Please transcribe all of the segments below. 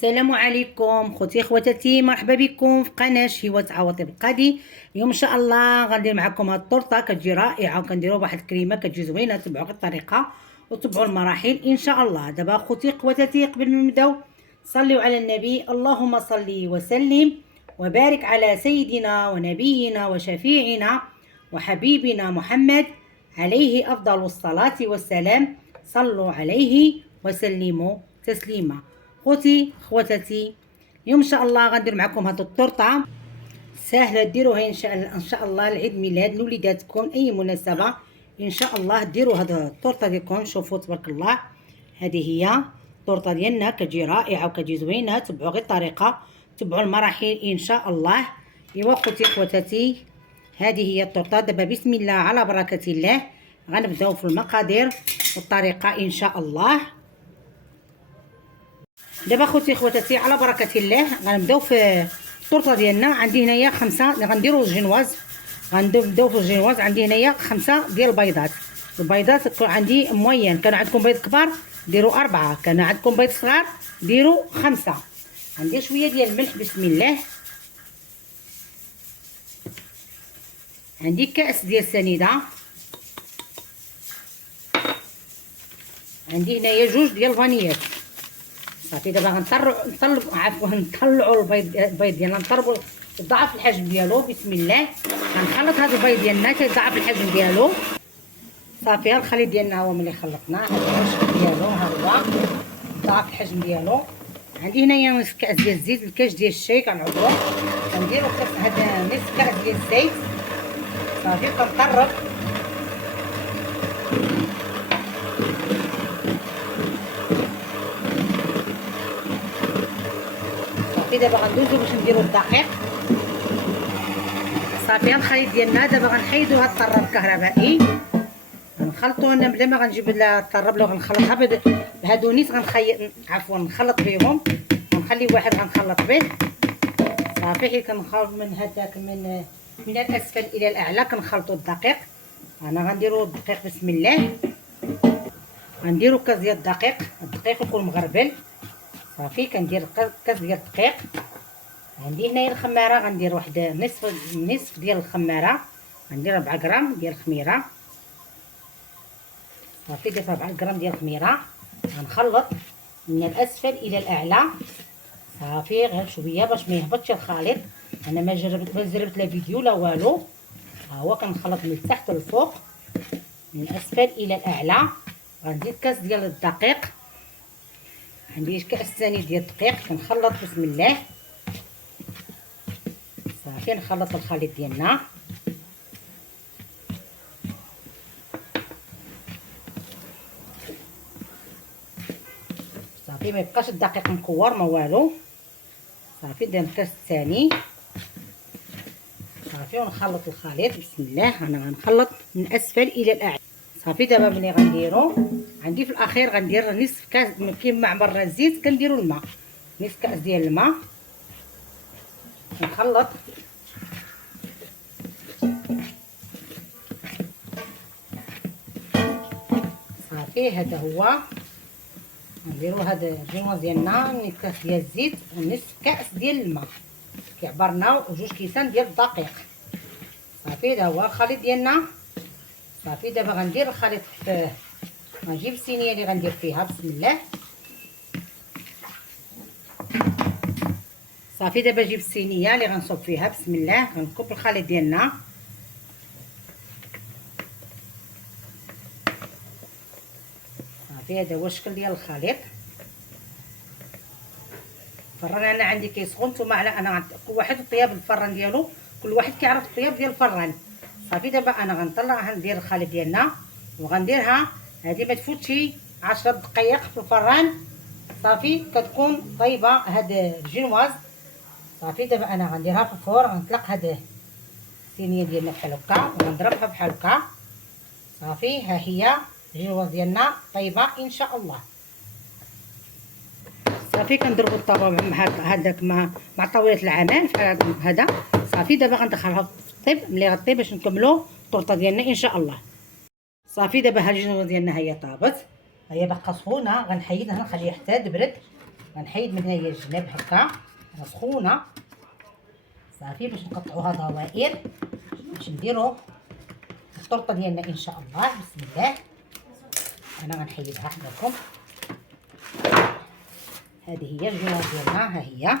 السلام عليكم خوتي خواتاتي، مرحبا بكم في قناه شهوات عواطف القادي. اليوم ان شاء الله غندير معكم هاد الطورطه كتجي رائعه وكنديروا واحد الكريمه كتجي زوينه. تبعوا غير الطريقه وتبعوا المراحل ان شاء الله. دابا خوتي خواتاتي قبل ما نبداو صلوا على النبي. اللهم صل وسلم وبارك على سيدنا ونبينا وشفيعنا وحبيبنا محمد عليه افضل الصلاه والسلام. صلوا عليه وسلموا تسليما. خوتي خواتاتي، اليوم ان شاء الله غندير معكم هاد الطرطه سهله ديروها ان شاء الله لعيد ميلاد لوليداتكم، اي مناسبه ان شاء الله ديروا هاد الطرطه ديالكم. شوفوا تبارك الله، هذه هي الطرطه ديالنا كتجي رائعه وكتجي زوينه. تبعوا غير الطريقه، تبعوا المراحل ان شاء الله. ايوا خوتي خواتاتي، هذه هي الطرطه. دابا بسم الله على بركه الله غنبداو في المقادير والطريقه ان شاء الله. دابا خوتي خواتاتي على بركه الله غنبداو في الطرطه ديالنا. عندي هنايا 5 اللي غنديروا الجينواز. غنبداو في الجينواز. عندي هنايا 5 ديال البيضات. البيضات كون عندي موين، كان عندكم بيض كبار ديروا 4، كان عندكم بيض صغار ديروا 5. عندي شويه ديال الملح بسم الله. عندي كاس ديال السنيده. عندي هنايا 2 ديال الفانيات. صافي دابا نطلعوا البيض ديالنا، نضربوا ضعف الحجم ديالو بسم الله. غنخلط هذا البيض ديالنا كيضاعف الحجم ديالو. صافي الخليط ديالنا هو ملي خلطناه هذا الشكل ديالو، ها هو ضاعف الحجم ديالو. عندي هنايا نصف كاس ديال الزيت، الكاس ديال الشاي كنعوضوه كنديرو هذا نصف كاس ديال الزيت. صافي كنقرب دابا غندوزو باش نديرو الدقيق. صافي الخليط ديالنا دابا غنحيدو هاد الطراب الكهربائي غنخلطو. انا بلا ما غنجيب الطراب لو غنخلطها بهادو نيت نخلط بهم. غنخلي واحد غنخلط به. صافي حيت كنخلط من هداك من الاسفل الى الاعلى كنخلطو الدقيق. انا غنديرو الدقيق بسم الله. غنديرو كاس ديال الدقيق يكون مغربل. صافي كندير كاس ديال الدقيق. عندي هنايا الخماره غندير واحد نصف ديال الخماره. غندير 4 غرام ديال الخميره. صافي درت 4 غرام ديال الخميره. غنخلط من الاسفل الى الاعلى. صافي غير شويه باش ما يهبطش الخليط. انا ما جربت لا فيديو لا والو. ها هو كنخلط من التحت للفوق من الاسفل الى الاعلى. غنزيد كاس ديال الدقيق. عندي كاس ثاني ديال الدقيق كنخلط بسم الله. صافي نخلط الخليط ديالنا. صافي ما يبقاش الدقيق مكور ما والو. صافي درنا الكاس الثاني. صافي ونخلط الخليط بسم الله. انا غنخلط من اسفل الى الاعلى. صافي دابا ملي غنديرو عندي في الاخير غندير نصف كاس كيما عمرنا الزيت كنديرو الماء، نصف كاس ديال الماء نخلط. صافي هذا هو نديرو هذا الجينواز ديالنا. نصف كاس ديال الزيت ونصف كاس ديال الماء كيعبرنا 2 كيسان ديال الدقيق. صافي هذا هو الخليط ديالنا. صافي دابا غندير الخليط غنجيب الصينيه اللي غندير فيها بسم الله. صافي دابا جيب الصينيه اللي غنصب فيها بسم الله. غنكب الخليط ديالنا. صافي هذا هو الشكل ديال الخليط. الفران انا عندي كيسخن، نتوما على انا كل واحد الطياب الفران ديالو، كل واحد كيعرف الطياب ديال الفران. صافي دابا انا غنطلع غندير الخليط ديالنا وغنديرها هذه ما تفوتش 10 دقائق في الفران. صافي كتكون طيبه هاد الجينواز. صافي دابا انا غنديرها في الفور. غنطلق هاد الصينيه ديالنا بحال هكا وغنضربها بحال هكا. صافي ها هي الجينواز ديالنا طيبه ان شاء الله. صافي كنضربوا الطابه مع هذاك مع طاوله العمل بحال هذا. صافي دابا غندخلها في الطيب ملي غطيب باش نكملوا الطورطه ديالنا ان شاء الله. صافي دابا ها الجينواز ديالنا هي طابت، هي باقا سخونه. غنحيدها نخليها حتى تبرد. غنحيد من هنايا الجناب هكا سخونه صافي باش نقطعوها دوائر باش نديرو الطرطه ديالنا ان شاء الله. بسم الله. انا غنحيدها حداكم. هذه هي الجوار ديالنا، ها هي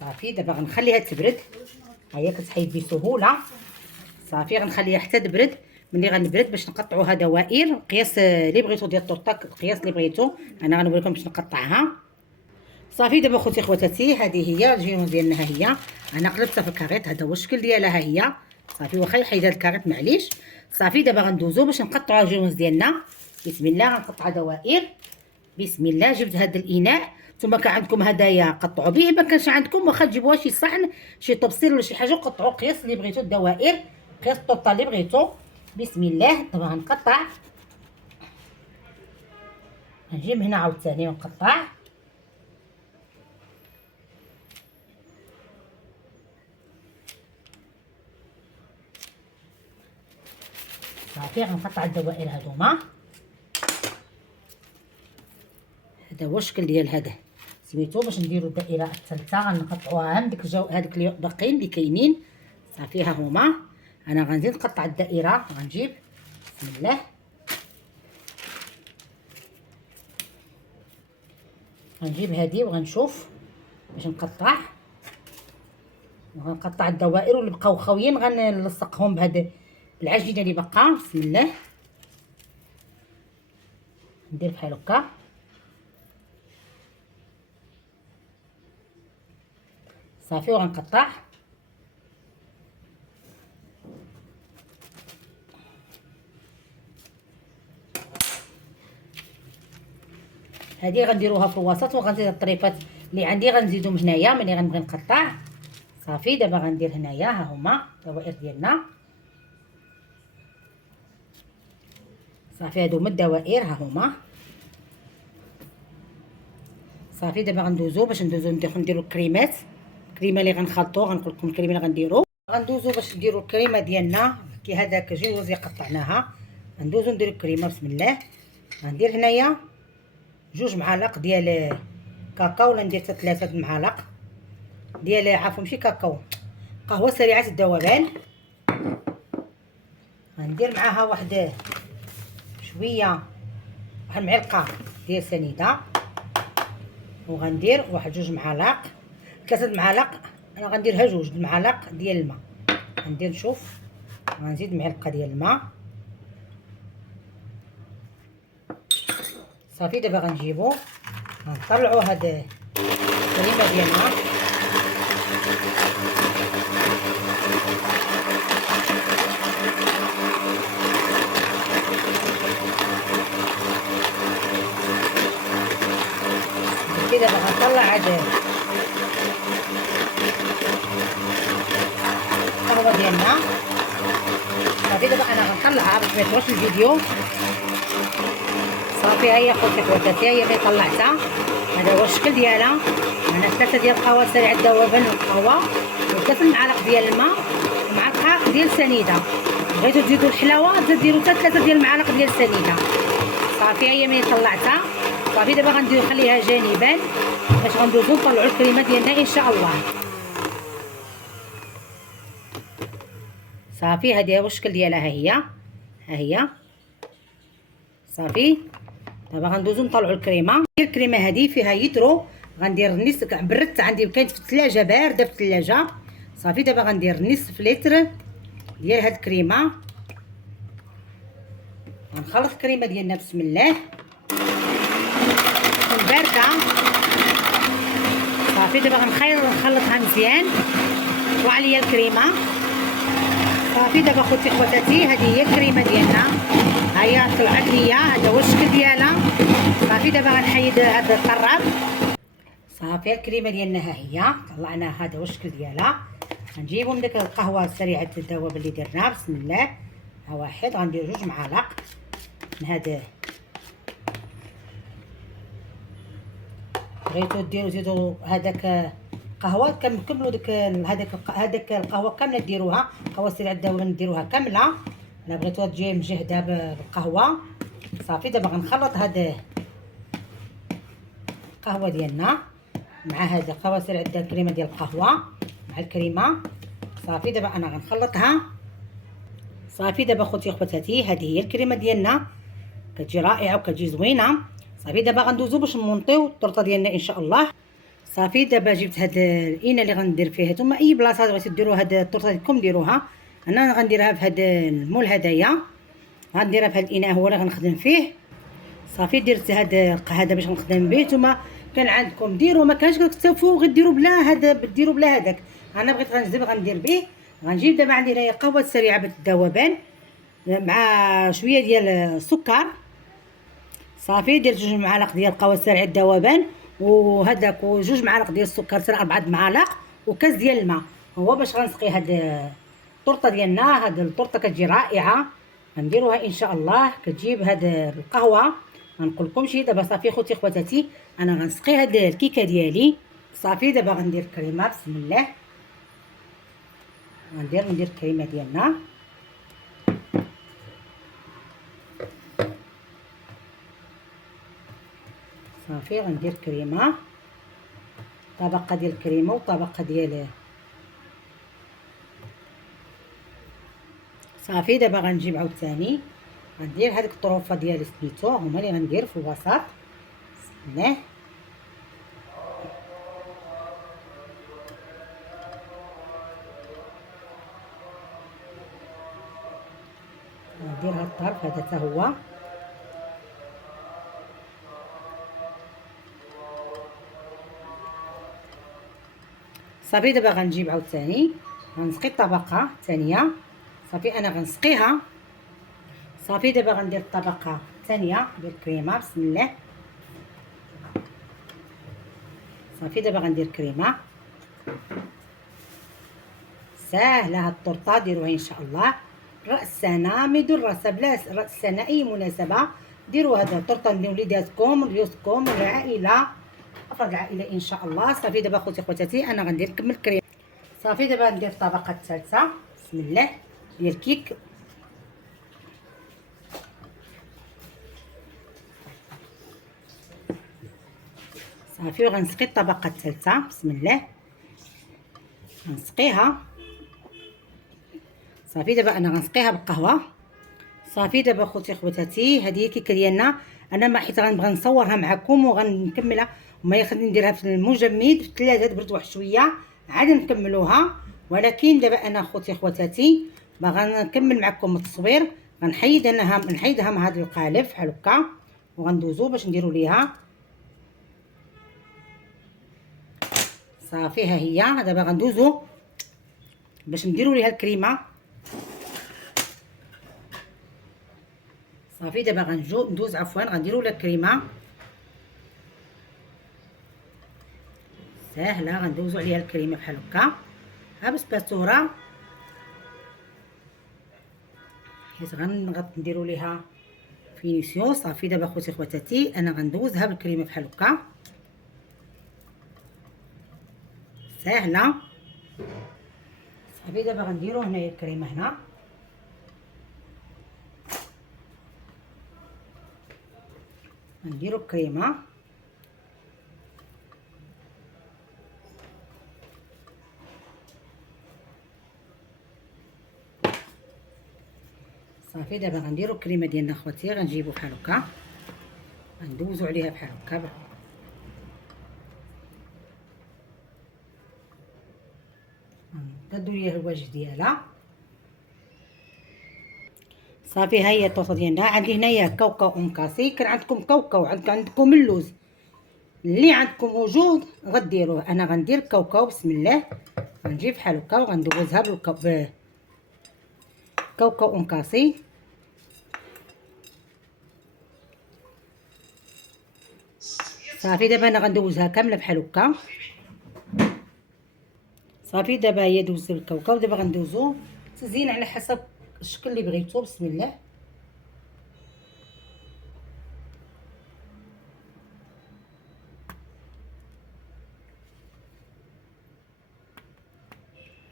صافي. دابا غنخليها تبرد، ها هي كتحيد بسهوله. صافي غنخليها حتى تبرد. ملي غنبرد باش نقطعوها دوائر القياس اللي بغيتو ديال الطرطه، القياس اللي بغيتو. انا غنوريكم باش نقطعها. صافي دابا خوتي خواتاتي هذه هي الجينوس ديالنا، ها هي انا قلبتها في الكاريط. هذا هو الشكل ديالها، ها هي صافي. واخا يحيد هذا الكاريط معليش. صافي دابا غندوزو باش نقطعوا الجينوس ديالنا. بسم الله. غنقطع دوائر بسم الله. جبت هذا الاناء، نتوما كان عندكم هدايا قطعوا به، ما كانش عندكم واخا تجيبوها شي صحن شي طبسيل ولا شي حاجه قطعوا القياس اللي بغيتو، الدوائر قياس الطوطه اللي بغيتو. بسم الله. دابا غنقطع، غنجي من هنا عاوتاني ونقطع. صافي غنقطع الدوائر هادوما. هذا هو الشكل ديال هذا سميتو. باش نديرو الدائره الثالثه غنقطعوها من ديك هذوك اللي باقيين اللي كاينين. صافي ها هما. انا غنزيد نقطع الدائره. غنجيب بسم الله. غنجيب هذه وغنشوف باش نقطع، وغنقطع الدوائر واللي بقاو خاويين غنلصقهم بهذا العجينه اللي باقا. بسم الله. ندير بحال هكا. صافي وغنقطع. هذه غنديروها في الوسط، وغنزيد الطريفات اللي عندي غنزيدهم هنايا ملي غنبغي نقطع. صافي دابا غندير هنايا ها هما الدوائر ديالنا. صافي هادو هما الدوائر ها هما. صافي دابا غندوزو باش نديرو الكريمات. الكريمه اللي غنخلطو غنقول لكم الكريمه اللي غنديرو. غندوزو باش نديرو الكريمه ديالنا كي هذاك جوج اللي قطعناها. غندوزو نديرو الكريمه. بسم الله. غندير هنايا 2 معالق ديال كاكاو، ولا ندير حتى 3 معالق ديال عفوا ماشي كاكاو، قهوه سريعه الذوبان. غندير معاها واحد شويه، واحد المعلقه ديال سنيده، وغندير واحد 2 معالق 3 معالق. انا غنديرها 2 المعالق ديال الماء. غندير نشوف، غنزيد معلقه ديال الماء. صافي دابا غنجيبو غنطلعو هاد الكريمه ديالنا. دابا غنطلع هاد القهوه ديالنا. صافي دابا انا غنطلعها باش ميطولش الفيديو. صافي ها هي خوتي خواتاتي، هي اللي طلعتها. هذا هو الشكل ديالها. انا 3 ديال القهوه سريع الذوبان للقهوه، و3 معالق ديال الماء، ومعلقه ديال سنيده. بغيتو تزيدوا الحلاوه ديروا حتى 3 ديال المعالق ديال سنيده. صافي ها هي ملي طلعتها. صافي دابا غندير نخليها جانبا باش غندوزو نطلعوا الكريمه ديالنا ان شاء الله. صافي هذه هو الشكل ديالها، ها هي صافي. دابا غندوزو نطلعوا الكريمه. الكريمه هذه فيها يترو، غندير نصف، بردت عندي كانت في الثلاجه بارده في الثلاجه. صافي دابا غندير نصف لتر ديال هاد الكريمه. غنخلط الكريمه ديالنا بسم الله بارده. صافي دابا غنخلطها مزيان وعليا الكريمه. صافي دابا خوتي خواتاتي هذه هي الكريمه ديالنا، ها هي طلعت ليا. هذا هو الشكل ديالها. صافي دابا غنحيد هذا الطراب. صافي الكريمه ديالنا ها هي طلعناها. هذا هو الشكل ديالها. غنجيبو من ديك القهوه سريعه الذوبان اللي درنا. بسم الله. ها واحد، غندير 2 معالق من هذا. بغيتو ديرو زيدو هذاك قهوه كنكملوا هذاك القهوه كامله ديروها، قهوه سريعه الذوبان ديروها كامله. انا بغيتوها تجي مجهده بالقهوه. صافي دابا غنخلط هاد القهوه ديالنا مع هذا قهوه سير عندنا الكريمه ديال القهوه مع الكريمه. صافي دابا انا غنخلطها. صافي دابا خوتي خواتاتي هذه هي الكريمه ديالنا، كتجي رائعه وكتجي زوينه. صافي دابا غندوزو باش نمونطيو الطرطه ديالنا ان شاء الله. صافي دابا جبت هاد الاناء اللي غندير فيها، نتوما اي بلاصه بغيتو ديروا هاد الطرطه ديالكم ديروها. انا غنديرها في هاد المول هدايا، غنديرها في هاد الاناء هو اللي غنخدم فيه. صافي درت هذا باش نخدم به. نتوما كان عندكم ديروا، ما كانش كتكتفوا غير ديروا بلا هذا، ديروا بلا هذاك. انا بغيت غنجذب غندير به. غنجيب دابا عندي هنايا قهوه سريعه بالذوبان مع شويه ديال السكر. صافي درت 2 معالق ديال القهوه السريعه الذوبان وهذاك و2 معالق ديال السكر، سير 4 معالق وكاس ديال الماء، هو باش غنسقي هاد الطرطه ديالنا. هاد الطرطه كتجي رائعه، غنديروها ان شاء الله. كتجيب هاد القهوه غنقول لكم شي. دابا صافي خوتي خواتاتي انا غنسقي هاد الكيكه ديالي. صافي دابا غندير الكريمه بسم الله. ندير الكريمه ديالنا. صافي غندير كريمه، طبقه ديال الكريمه وطبقه ديال. صافي دابا غنجيب عاوتاني غندير هذيك الطروفه ديال سميتو، هما اللي غندير في الوسط. بسم الله. غندير هاد الطرف هذا حتى هو. صافي دابا غنجيب عاوتاني غنسقي الطبقه الثانيه. صافي انا غنسقيها. صافي دابا غندير الطبقه الثانيه ديال الكريمه بسم الله. صافي دابا غندير كريمه. ساهله هاد الطرطه، ديروها ان شاء الله. راس سنه ميدور راسها بلا راس سنه اي مناسبه ديروا هذا الطرطه لوليداتكم ليوسكم والعائله، افراد العائله ان شاء الله. صافي دابا خوتي خواتاتي انا غندير نكمل الكريمه. صافي دابا ندير الطبقه الثالثه بسم الله ديال الكيك. صافي وغنسقي الطبقه الثالثه بسم الله، غنسقيها. صافي دابا انا غنسقيها بالقهوه. صافي دابا خوتي خواتاتي هذه هي الكيكه ديالنا. انا ما حيت غنبغي نصورها معكم وغنكملها، وما يخلي نديرها في المجمد في الثلاجه تبرد واحد شويه عاد نكملوها. ولكن دابا انا خوتي خواتاتي باغا نكمل معكم التصوير. غنحيدها من هذا القالب بحال هكا وغندوزو باش نديرو ليها. صافي ها هي دابا غندوزو باش نديرو ليها الكريمه. صافي دابا ندوز غنديرو لها الكريمه ساهله. غندوزو عليها الكريمه بحال هكا ها بسباتوره، حيت غنديرو ليها فينيسيون. صافي دابا خوتي خواتاتي انا غندوزها بالكريمه بحال هكا ساهله. صافي دابا غنديرو هنايا الكريمه هنا. غنديرو الكريمه. صافي دابا غنديرو الكريمه ديالنا خواتي. غنجيبو بحال هكا غندوزو عليها بحال هكا. غنديرو ليها الوجه ديالها. صافي ها هي الطوطه ديالنا. عندي هنايا كاوكاو اونكاسي، كان عندكم كاوكاو عندكم اللوز اللي عندكم موجود غديروه. انا غندير كاوكاو بسم الله. غنجيب بحال هكا وغندوزها بالكاوكاو اونكاسي. صافي دابا انا غندوزها كامله بحال هكا. صافي دابا هي دوزت الكاوكاو. دابا غندوزو تزيين على حسب الشكل اللي بغيتو بسم الله.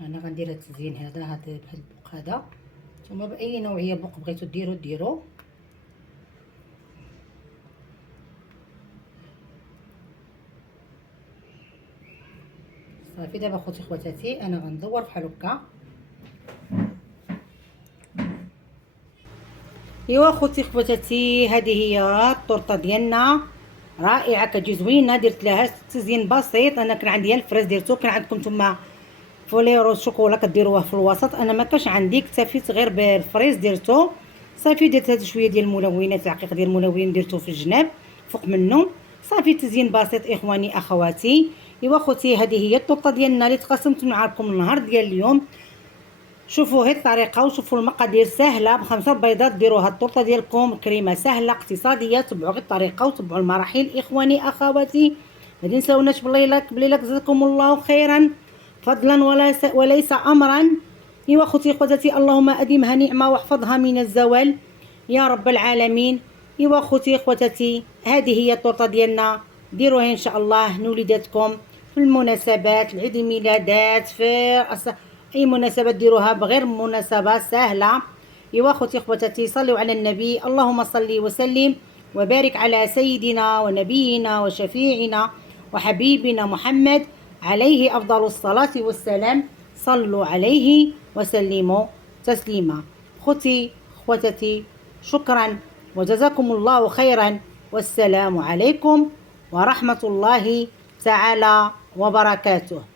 انا غندير هاد التزيين هذا بهاد البوق هذا. نتوما باي نوعيه بوق بغيتو ديرو. صافي دابا خوتي خواتاتي انا غندور بحال هكا. ايوا خوتي خواتاتي هذه هي الطورطه ديالنا رائعه، كتجي زوينه. درت لها تزيين بسيط. انا كان عندي الفريز درتو، كان عندكم نتوما فوليرو شوكولا كديروه في الوسط، انا ما كاش عندي، اكتفيت غير بالفريز درتو. صافي درت هاد شويه ديال الملونات، العقيق ديال الملون درتو في الجناب فوق منه. صافي تزيين بسيط اخواني اخواتي. ايوا خوتي هذه هي الطورطه ديالنا اللي تقاسمت معكم النهار ديال اليوم. شوفوا هاد الطريقه وشوفوا المقادير سهله، ب5 بيضات ديروها الطورطه ديالكم، كريمه سهله اقتصاديه. تبعوا غير الطريقه وتبعوا المراحل اخواني اخواتي. ما تنساوناش باللايك جزاكم الله خيرا فضلا وليس امرا. ايوا خوتي خواتاتي اللهم اديمها نعمه واحفظها من الزوال يا رب العالمين. ايوا خوتي خواتاتي هذه هي الطورطه ديالنا، ديروها ان شاء الله لوليداتكم في المناسبات، العيد الميلادات، في اي مناسبه ديروها بغير مناسبه سهله. ايوا خوتي خواتاتي صلوا على النبي، اللهم صل وسلم وبارك على سيدنا ونبينا وشفيعنا وحبيبنا محمد عليه افضل الصلاه والسلام. صلوا عليه وسلموا تسليما. خوتي خواتاتي شكرا وجزاكم الله خيرا، والسلام عليكم ورحمه الله تعالى وبركاته.